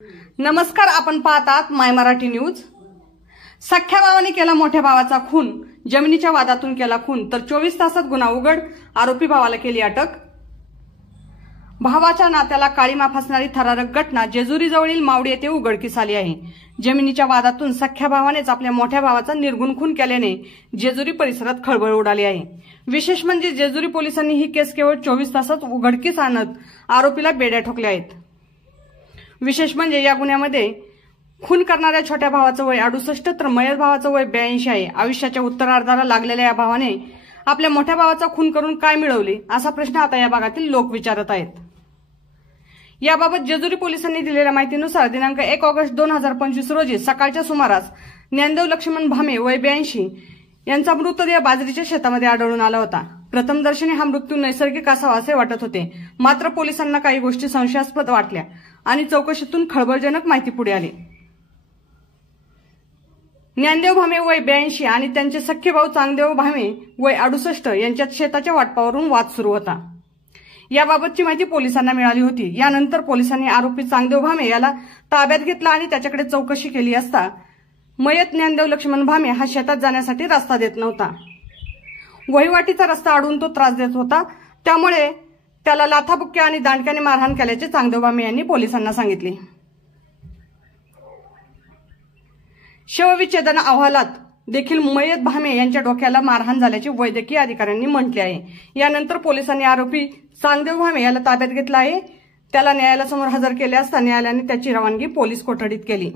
नमस्कार, आपण पाहतात माय मराठी न्यूज। सख्या भावाने केला मोठ्या भावाचा खून, जमिनीच्या वादातून केला खून तर 24 तासात गुन्हा उघड, आरोपी भावाला केली अटक। भावाच्या नात्याला काळीमा फासणारी थरारक घटना जेजुरी जवळील मावडी येथे उघडकीस आली आहे। जमिनीच्या वादातून सख्या भावानेच आपल्या मोठ्या भावाचा निर्घृण खून केल्याने जेजुरी परिसरात खळबळ उडाली आहे। विशेष म्हणजे जेजुरी पोलिसांनी ही केस केवळ 24 तासात उघडकीस आणत आरोपीला बेड्या ठोकल्या आहेत। विशेष म्हणजे या गुन्ह्यामध्ये खून करणाऱ्या छोट्या भावाचं वय 68 तर मयत भावाचं वय 82 आहे। आयुष्याच्या उत्तरार्धाला लागलेल्या या भावाने आपल्या मोठ्या भावाचा खून करून काय मिळवले, असा प्रश्न आता या भागातील लोक विचारत आहेत। याबाबत जेजुरी पोलिसांनी दिलेल्या माहितीनुसार दिनांक 1 ऑगस्ट 2025 रोजी सकाळच्या सुमारास ज्ञानदेव लक्ष्मण भामे वय 82 यांचा मृतदेह बाजरीच्या शेतामध्ये आढळून आला होता। प्रथमदर्शनी हा मृत्यू नैसर्गिक असावा असे वाटत होते, मात्र पोलिसांना काही गोष्टी संशयास्पद वाटल्या आणि चौकशीतून खळबळजनक माहिती पुढे आली। ज्ञानदेव भामे वय 82 आणि त्यांचे सख्खे भाऊ चांगदेव भामे वय 68 यांच्यात शेताच्या वाटपावरून वाद सुरू होता। याबाबतची माहिती पोलिसांना मिळाली होती। यानंतर पोलिसांनी आरोपी चांगदेव भामे याला ताब्यात घेतला आणि त्याच्याकडे चौकशी केली असता मयत ज्ञानदेव लक्ष्मण भामे हा शेतात जाण्यासाठी रस्ता देत नव्हता। वहिवाटीचा रस्ता अडवून तो त्रास देत होता, त्यामुळे त्याला लाथाबुक्क्या आणि दांडक्याने मारहाण केल्याचे चांगदेव भामे यांनी पोलिसांना सांगितले। शवविच्छेदन अहवालात देखील मयत भामे यांच्या डोक्याला मारहाण झाल्याचे वैद्यकीय अधिकाऱ्यांनी म्हटले आहे। यानंतर पोलिसांनी आरोपी चांगदेव भामे याला ताब्यात घेतला आहे। त्याला न्यायालयासमोर हजर केले असता न्यायालयाने त्याची रवानगी पोलीस कोठडीत केली।